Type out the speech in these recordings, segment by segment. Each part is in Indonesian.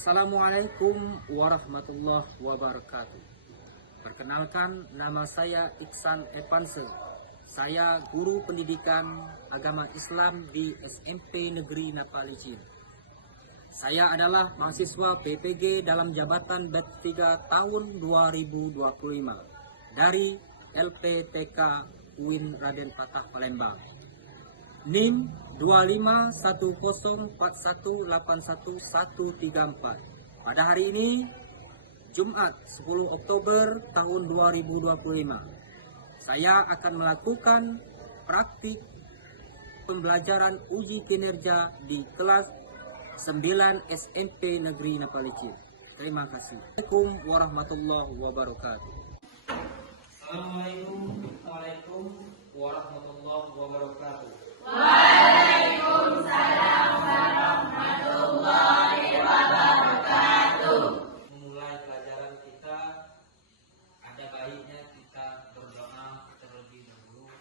Assalamualaikum warahmatullahi wabarakatuh. Perkenalkan, nama saya Iksan Evanse. Saya guru pendidikan agama Islam di SMP Negeri Napalicin. Saya adalah mahasiswa PPG dalam jabatan batch 3 tahun 2025 dari LPTK UIN Raden Patah Palembang. NIM 2510418134. Pada hari ini, Jumat 10 Oktober tahun 2025, saya akan melakukan praktik pembelajaran uji kinerja di kelas 9 SMP Negeri Napalicin. Terima kasih. Assalamualaikum warahmatullahi wabarakatuh. Assalamualaikum warahmatullahi wabarakatuh. Waalaikumsalam warahmatullahi wabarakatuh. Memulai pelajaran kita, ada baiknya kita berdoa terlebih dahulu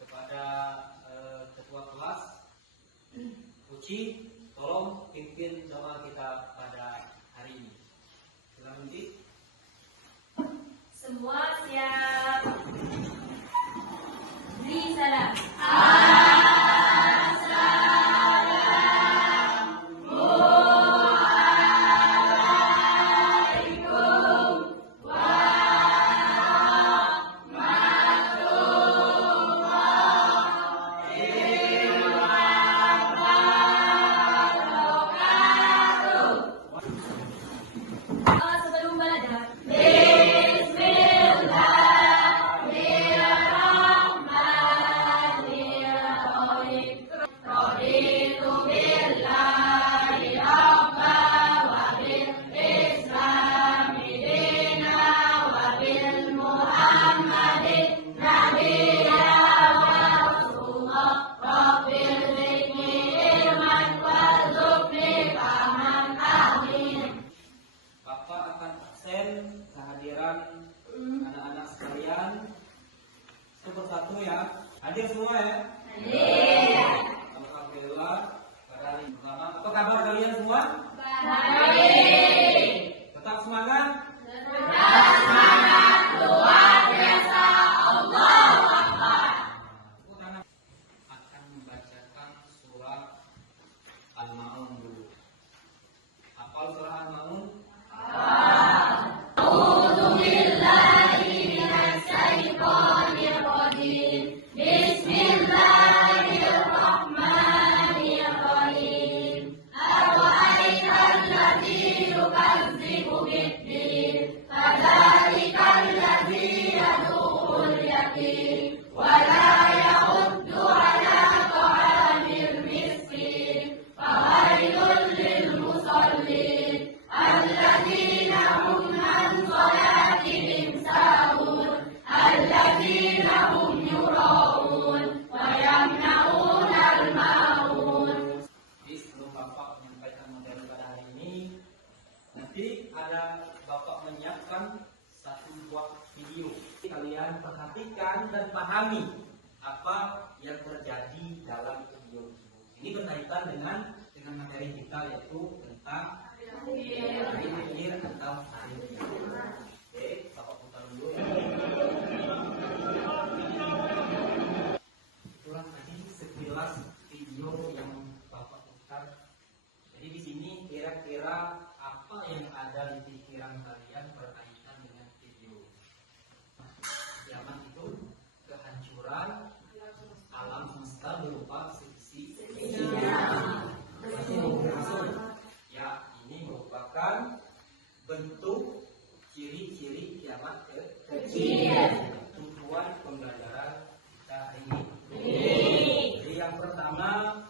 kepada ketua kelas. Uci, tolong pimpin doa kita pada hari ini. Silakan Uci. Semua siap. Beri salam. Sebelum belajar, Bismillahirrahmanirrahim. Raditu billahi rabba wa bil islami dina wa bil muhammadin nabiyya wa rasulullah. Rabbil zidni ilman warzuqni fahman. Amin. Bapak akan absen kehadiran anak-anak sekalian satu persatu ya. Hadir semua ya? Hadir. Alhamdulillah. Pada hari pertama, apa kabar kalian semua? Baik. Tetap semangat? Tetap semangat. Luar biasa. Allahu Akbar. Akan membacakan surah Al-Ma'un dulu. Hafal surah Al-Ma'un? A'udzu billahi minasy syaithanir rajim. Bismillahirrahmanirrahim. Ara'aital ladzi yukadzibu bid-din, fadzalikal ladzi yad'ul yatim, wa la yahuddu 'ala ta'amil miskin, fawailul lil musallin, alladzina hum an salatihim sahun, alladzina hum yura'un wa yamna'unal ma'un. Jadi sebelum Bapak menyampaikan materi pada hari ini, nanti ada Bapak menyiapkan satu buah video. Kalian perhatikan dan pahami apa yang terjadi dalam video tersebut. Ini berkaitan dengan materi kita, yaitu tentang takbir atau tahmid. Oke, Bapak putar dulu ya. Itulah tadi sekilas video yang Bapak putar. Jadi di sini kira-kira apa yang ada di pikiran kalian berkaitan dengan video. Kiamat itu kehancuran alam semesta berupa sisi. Ya, ini merupakan bentuk ciri-ciri kiamat kecil. Tujuan pembelajaran kita hari ini. Jadi yang pertama,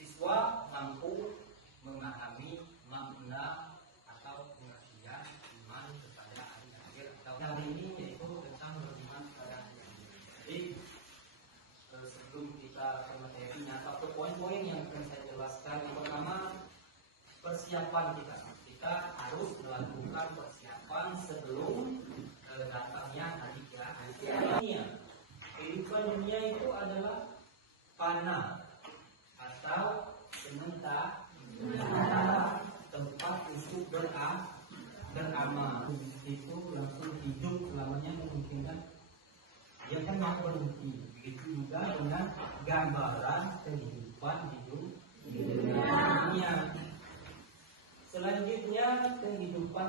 siswa mampu memahami makna atau pengertian iman kepada hari akhir atau hari ini, yaitu tentang beriman kepada hari akhir. Jadi sebelum kita ke materinya, satu poin-poin yang akan saya jelaskan. Yang pertama, persiapan kita. Kita harus melakukan persiapan sebelum datangnya hari kiamat. Kehidupan dunia itu adalah fana atau sementara.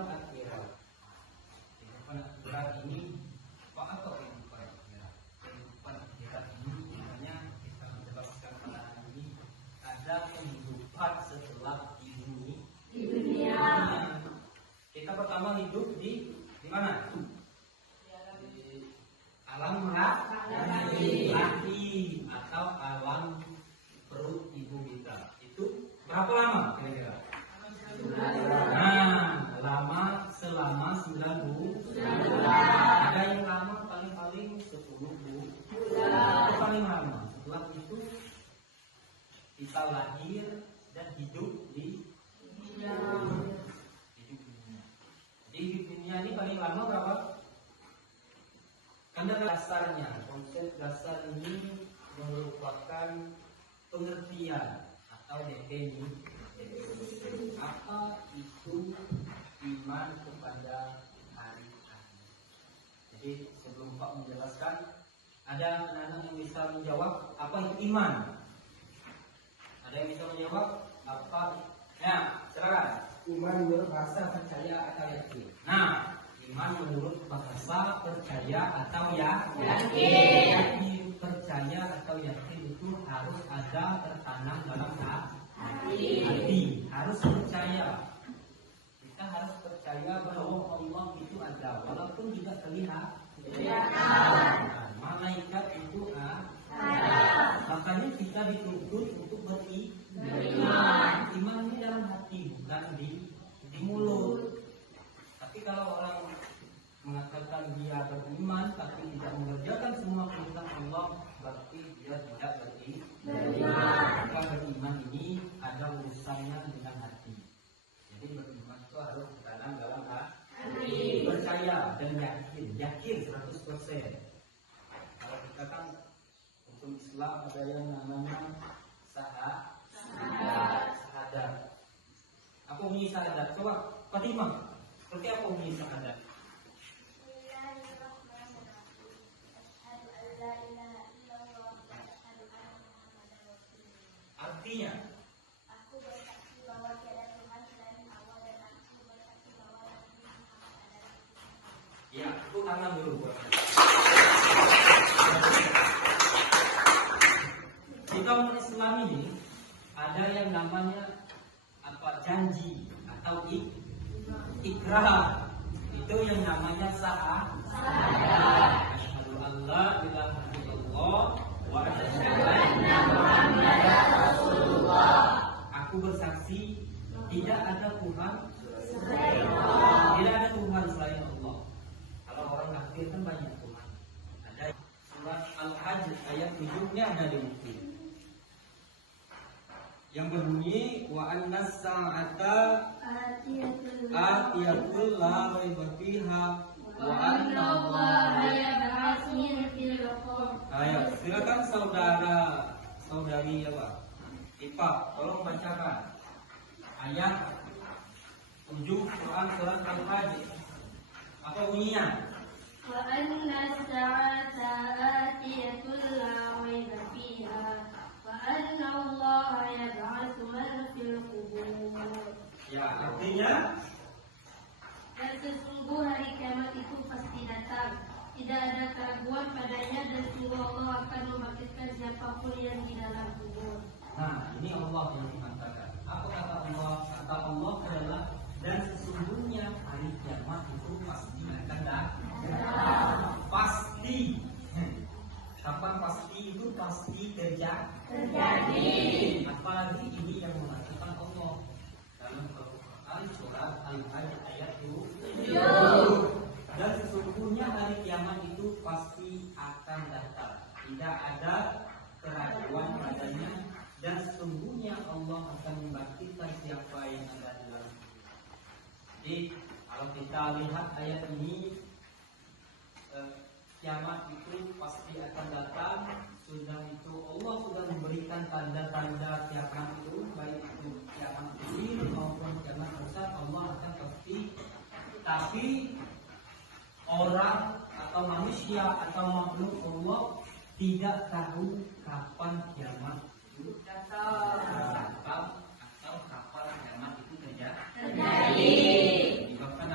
akhirat. Kehidupan akhirat ini apa kehidupan akhirat? Kehidupan akhirat ini sebenarnya kita menjelaskan pada hari ini ada kehidupan setelah di dunia. Kita pertama hidup di mana? Di alam lahir atau alam perut ibu kita. Itu berapa lama kira-kira? Nah, lama selama 9 bulan. Ada yang lama paling-paling 10 bulan. Itu paling lama. Setelah itu kita lahir dan hidup di dunia. Di dunia ini paling lama berapa? Karena dasarnya, konsep dasar ini merupakan pengertian atau definisi apa itu iman kepada hari akhir. Jadi sebelum Pak menjelaskan, ada anak-anak yang bisa menjawab apa itu iman? Ada yang bisa menjawab apa? Ya, silakan. Iman menurut bahasa percaya atau yakin. Nah, iman menurut bahasa percaya atau yakin. Percaya atau yakin itu harus ada tertanam dalam hati. Harus percaya. Kita harus percaya bahwa Allah itu ada, walaupun juga terlihat. Malaikat itu ada. Makanya kita dituntut untuk beriman. Iman ini dalam hati, bukan di mulut. Tapi kalau orang mengatakan dia beriman tapi tidak mengerjakan semua perintah Allah, berarti dia tidak beriman. Maka beriman ini ada urusannya dengan hati. Jadi beriman itu harus ditanam dalam hati. Percaya dan yakin 100%. Kalau kita kan hukum Islam ada yang namanya syahadat. Apa bunyi syahadat? Coba Fatimah, seperti apa bunyi syahadat? Artinya, aku bersaksi bahwa tiada Tuhan selain Allah dan aku bersaksi bahwa Nabi Muhammad adalah Tuhan. ya itu tangan dulu buat di kaum Islam ini ada yang namanya apa janji atau ikrar. Itu yang namanya syahadat. Asyhadu an la ilaha illallah wa asyhadu anna Muhammadar Rasulullah. Aku bersaksi tidak ada Tuhan selain Allah. Tidak ada Tuhan selain Allah. Kalau orang kafir kan banyak Tuhan. Ada surat Al-Hajj ayat 7-nya ada di buku. Yang berbunyi wa annas sa'ata atiyatul la raiba fiha wa anna Allaha yab'atsu min fil qubur. Ayo, silakan saudari apa? Ipa, tolong bacakan ayat 7 Quran surat Al-Hajj. Apa bunyinya? Wa anna as-sa'ata atiyatun la raiba fiha wa anna Allaha yab'atsu man fil qubur. Ya, artinya Dan sesungguh hari kiamat itu pasti datang. Tidak ada keraguan padanya dan sungguh Allah akan membangkitkan siapapun yang di dalam kubur. nah, ini Allah yang mengatakan. Apa kata Allah? Kata Allah adalah dan sesungguhnya hari kiamat itu pasti akan datang. Pasti. Kapan pasti itu pasti terjadi. Apalagi ini yang mengatakan Allah dalam Al-Quran surat Al-Hajj ayat 7. Dan sesungguhnya hari kiamat itu pasti akan datang. Tidak ada keraguan padanya. Dan sesungguhnya Allah akan membangkitkan siapa yang ada dalam. Jadi kalau kita lihat ayat ini, kiamat itu pasti akan datang. Sudah itu Allah sudah memberikan tanda-tanda kiamat itu, baik itu kiamat kecil maupun kiamat besar, Allah akan pasti. Tapi orang atau manusia atau makhluk Allah tidak tahu kapan kiamat itu datang atau kapan kiamat itu terjadi. Bahkan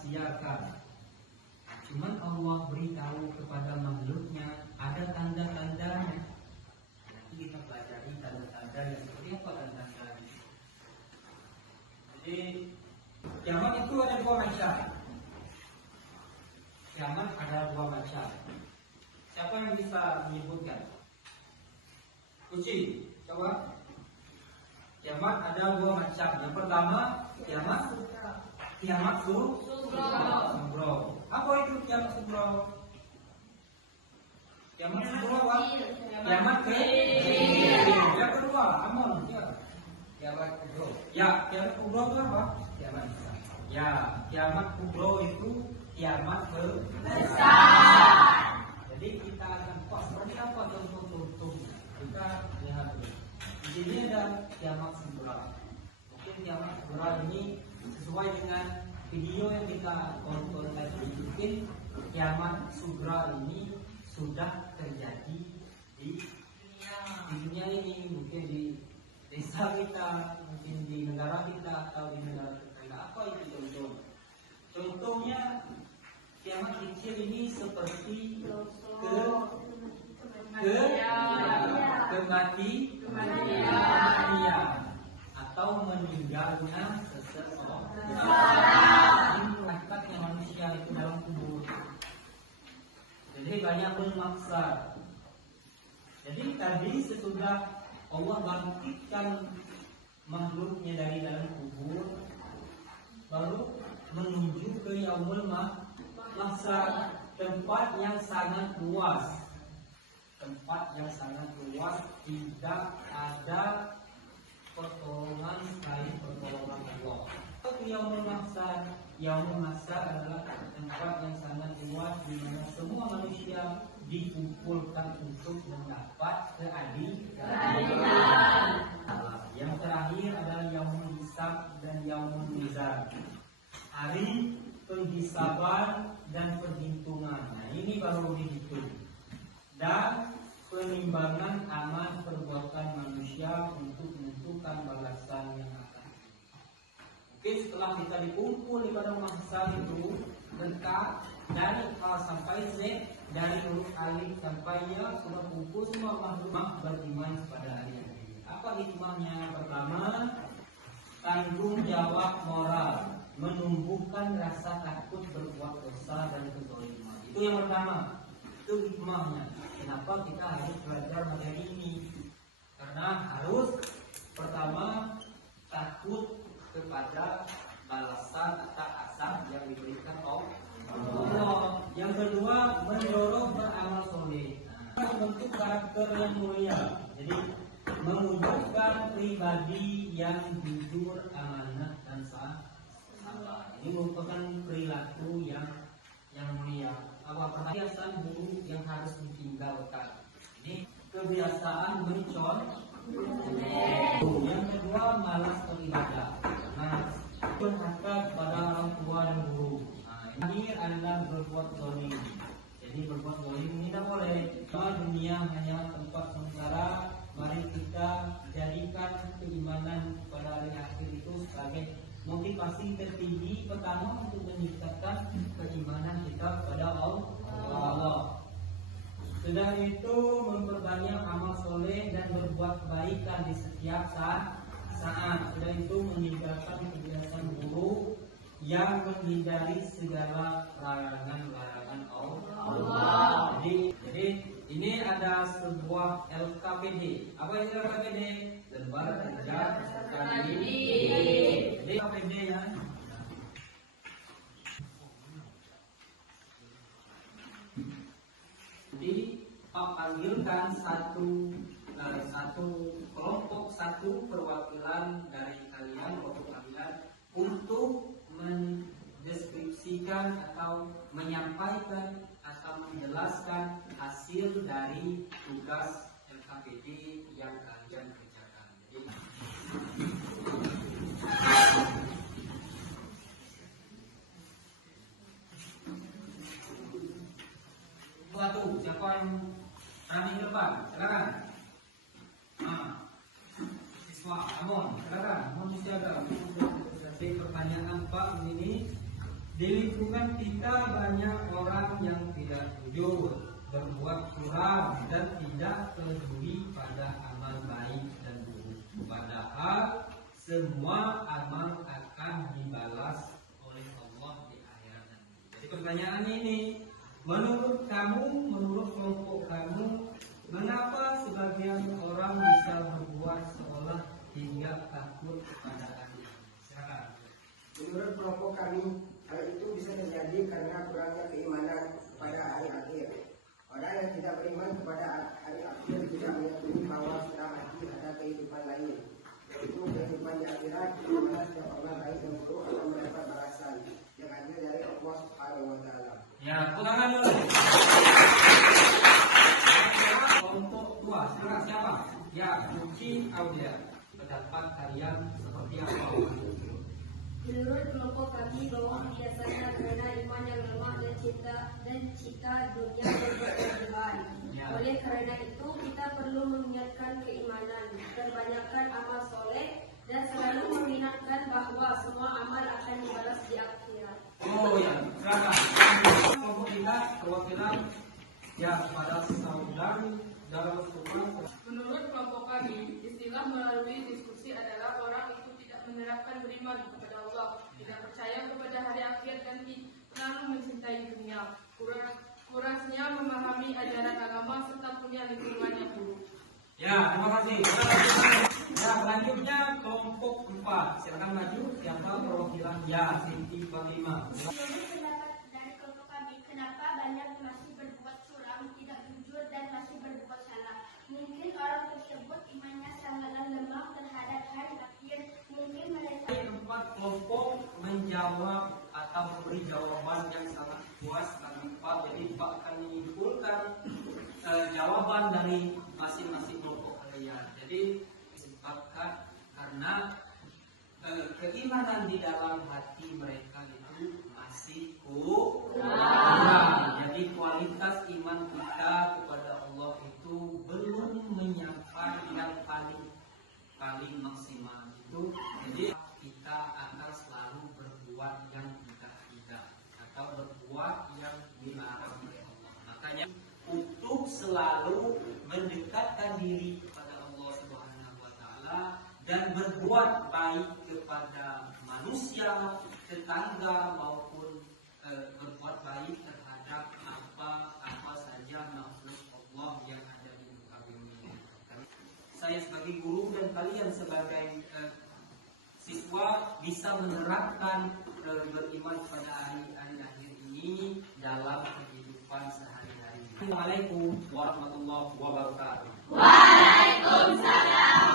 siarkan. Cuman Allah beritahu kepada makhluknya ada tanda-tandanya. Nanti kita pelajari tanda-tanda yang seperti apa tanda-tandanya. Jadi kiamat itu ada dua macam. Kiamat ada dua macam. Siapa yang bisa menyebutkan? Kucing, coba. Kiamat ada dua macam. Yang pertama kiamat sugro. Apa itu kiamat sugro? Kiamat sugro apa? Kiamat kecil. Yang kedua, Amon. Kiamat kubro. Ya, kiamat kubro itu apa? Kiamat besar. Ya, kiamat kubro itu kiamat besar. Jadi kita akan seperti apa contoh-contohnya? Kita lihat dulu. Di sini ada kiamat sugro. Mungkin kiamat sugro ini sesuai dengan video yang kita tonton tadi. Mungkin kiamat sugro ini sudah terjadi di dunia ini, mungkin di desa kita, mungkin di negara kita atau di negara tetangga. Apa itu contoh? Contohnya kiamat kecil ini seperti kematian atau meninggalnya seseorang. Ini hakikatnya manusia itu dalam kubur. Jadi banyak memaksa. Jadi tadi sesudah Allah bangkitkan makhluknya dari dalam kubur, baru menuju ke yaumul mahsyar, tempat yang sangat luas. Tempat yang sangat luas, tidak ada pertolongan selain pertolongan Allah. Yaumul mahsyar, yaumul mahsyar adalah tempat yang sangat luas di mana semua manusia dikumpulkan untuk mendapat keadilan. Yang terakhir adalah yaumul hisab dan yaumul mizan, hari penghisaban dan perhitungan. Nah, ini baru dihitung. Dan penimbangan amal perbuatan manusia untuk menentukan balasan yang akan. Mungkin setelah kita dikumpul di padang mahsyar itu lengkap dari A sampai Z, dari huruf alif sampai ya, sudah kumpul semua makhluk beriman kepada hari ini. Apa hikmahnya? Pertama, tanggung jawab moral, menumbuhkan rasa takut berbuat dosa dan kezaliman. Itu yang pertama. Itu hikmahnya. Kenapa kita harus belajar materi ini? Karena harus pertama takut kepada balasan atau azab yang diberikan Allah. Yang kedua, mendorong beramal soleh, membentuk karakter yang mulia. Jadi mewujudkan pribadi yang jujur, amanah dan sabar. Ini merupakan perilaku yang mulia. Apa kebiasaan buruk yang harus ditinggalkan? Ini kebiasaan mencontoh. Yang kedua, malas beribadah. Berharga kepada orang tua dan guru. Ini adalah berbuat zalim. Jadi berbuat zalim ini tidak boleh. Karena dunia hanya tempat sementara. Mari kita jadikan keimanan pada hari akhir itu sebagai motivasi tertinggi pertama untuk meningkatkan keimanan kita kepada Allah. Sudah itu memperbanyak amal soleh dan berbuat kebaikan di setiap saat. Sudah itu meninggalkan kebiasaan buruk yang menghindari segala larangan Allah. Jadi ini ada sebuah LKPD. Apa itu LKPD? Lembar kerja sekali. Jadi LKPD ya. Jadi Pak panggilkan satu kelompok, satu perwakilan dari kalian, kelompok kalian untuk mendeskripsikan atau menyampaikan atau menjelaskan hasil dari tugas LKPD yang kalian kerjakan. Jadi satu, siapa yang berani ke depan? Silakan. Siswa Amon, silakan. Amon silakan. Jadi pertanyaan Pak ini Di lingkungan kita banyak orang yang tidak jujur, berbuat curang dan tidak peduli pada amal baik dan buruk. Padahal semua amal akan dibalas oleh Allah di akhirat nanti. Jadi pertanyaan ini, menurut kamu, menurut kelompok kamu, mengapa sebagian orang bisa berbuat seolah hingga takut kepada ahli? Silakan. Menurut kelompok kami, hal itu bisa terjadi karena kurangnya keimanan kepada hari akhir. Orang yang tidak beriman kepada hari akhir tidak meyakini bahwa setelah mati ada kehidupan lain, yaitu kehidupan di akhirat, di mana setiap amal baik dan buruk akan mendapat balasan yang ada dari Allah Subhanahu wa Ta'ala. Ya, ulangan dulu. Kelompok dua, silakan siapa? Ya, Uci Aulia. Pendapat kalian seperti apa? Menurut kelompok kami bahwa biasanya karena iman yang lemah dan cita dunia berkewajiban. Ya. Oleh karena itu kita perlu mengingatkan keimanan, perbanyakkan amal soleh dan selalu mengingatkan bahwa semua amal akan dibalas di akhirat. Oh ya, silakan. Kelompok kita perwakilan ya pada saudari dalam Quran. Menurut kelompok kami, istilah melalui diskusi adalah orang itu tidak menerapkan beriman kepada Allah, tidak percaya kepada hari akhir dan terlalu mencintai dunia. Kurasnya memahami ajaran agama serta punya lingkungan yang buruk. Ya, terima kasih. Ya, selanjutnya kelompok 4. Silakan maju. Siapa perwakilan? Ya, Siti Fatimah. Menurut pendapat dari kelompok kami, kenapa banyak masih berbuat curang, tidak jujur dan masih berbuat salah? Mungkin orang tersebut imannya sangatlah lemah terhadap hari akhir. Mungkin mereka Empat kelompok menjawab atau memberi jawaban yang sangat puas dan tepat. Jadi Pak akan menyimpulkan jawaban dari masing-masing kelompok kalian. Jadi disebabkan karena keimanan di dalam hati mereka itu masih kurang. Jadi kualitas iman kita kepada Allah itu belum menyampai yang paling maksimal itu. Jadi kita akan selalu berbuat yang tidak atau berbuat yang dilarang oleh Allah. Makanya untuk selalu mendekatkan diri kepada Allah Subhanahu wa Ta'ala dan berbuat baik kepada manusia, tetangga maupun berbuat baik terhadap apa saja makhluk Allah yang ada di muka bumi. Saya sebagai guru dan kalian sebagai siswa bisa menerapkan beriman pada hari akhir ini dalam kehidupan sehari-hari. Assalamualaikum warahmatullahi wabarakatuh. Waalaikumsalam.